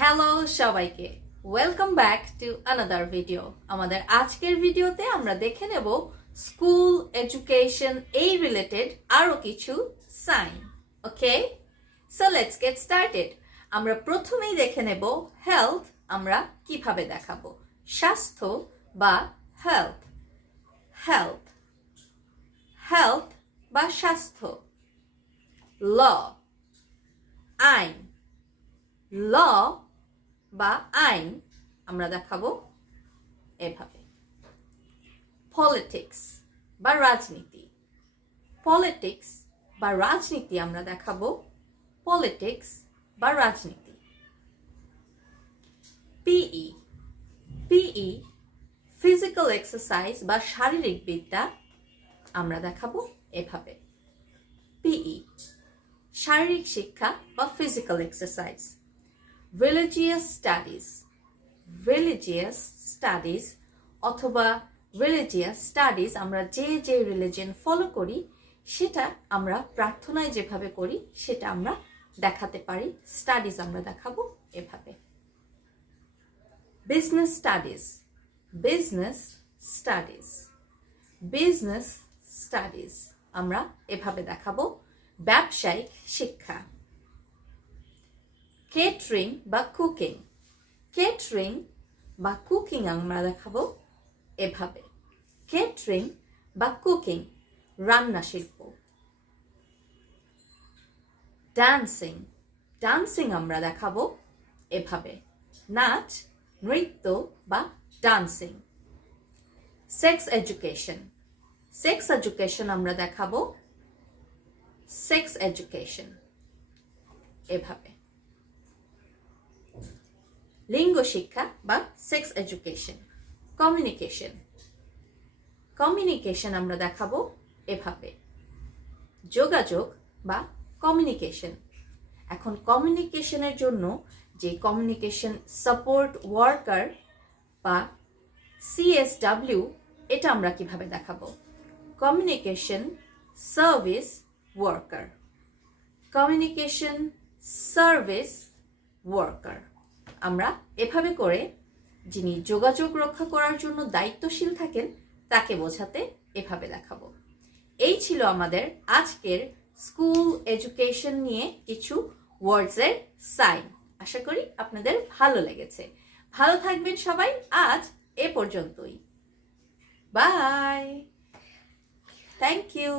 Hello সবাইকে, welcome back to another video. আমাদের আজকের ভিডিওতে আমরা দেখে নেব স্কুল এডুকেশন এই রিলেটেড আরো কিছু sign. Okay, so let's get started. আমরা প্রথমেই দেখে নেব হেলথ আমরা কিভাবে দেখাবো। স্বাস্থ্য বা হেলথ, হেলথ, হেলথ বা স্বাস্থ্য। ল, আইন, ল বা আইন আমরা দেখাবো এভাবে। পলিটিক্স বা রাজনীতি, পলিটিক্স বা রাজনীতি আমরা দেখাবো পলিটিক্স বা রাজনীতি। পিই, পিই ফিজিক্যাল এক্সারসাইজ বা শারীরিক বিদ্যা আমরা দেখাবো এভাবে। পিই শারীরিক শিক্ষা বা physical exercise. Religious studies, religious studies অথবা রিলিজিয়াস স্টাডিজ আমরা যে যে রিলিজিয়ন ফলো করি সেটা আমরা প্রার্থনায় যেভাবে করি সেটা আমরা দেখাতে পারি। স্টাডিজ আমরা দেখাবো এভাবে। Business studies, business studies, business studies আমরা এভাবে দেখাবো। ব্যবসায়িক শিক্ষা। কেটারিং বা কুকিং, কেটারিং বা কুকিং আমরা দেখাবো এভাবে। কেটারিং বা কুকিং রান্না শিল্প। ডান্সিং, ডান্সিং আমরা দেখাবো এভাবে। নাচ, নৃত্য বা dancing. Sex education, sex education আমরা দেখাবো সেক্স এডুকেশন এভাবে। লিঙ্গ শিক্ষা বা সেক্স এডুকেশন। কমিউনিকেশন, কমিউনিকেশন আমরা দেখাবো এভাবে। যোগাযোগ বা কমিউনিকেশন। এখন কমিউনিকেশনের জন্য যে কমিউনিকেশন সাপোর্ট ওয়ার্কার বা CSW এটা আমরা কিভাবে দেখাবো। Communication service worker, communication service worker আমরা এভাবে করে যিনি যোগাযোগ রক্ষা করার জন্য দায়িত্বশীল থাকেন তাকে বোঝাতে এভাবে দেখাবো। এই ছিল আমাদের আজকের স্কুল এডুকেশন নিয়ে কিছু ওয়ার্ডসের সাইন। আশা করি আপনাদের ভালো লেগেছে। ভালো থাকবেন সবাই, আজ এ পর্যন্তই। Bye, thank you.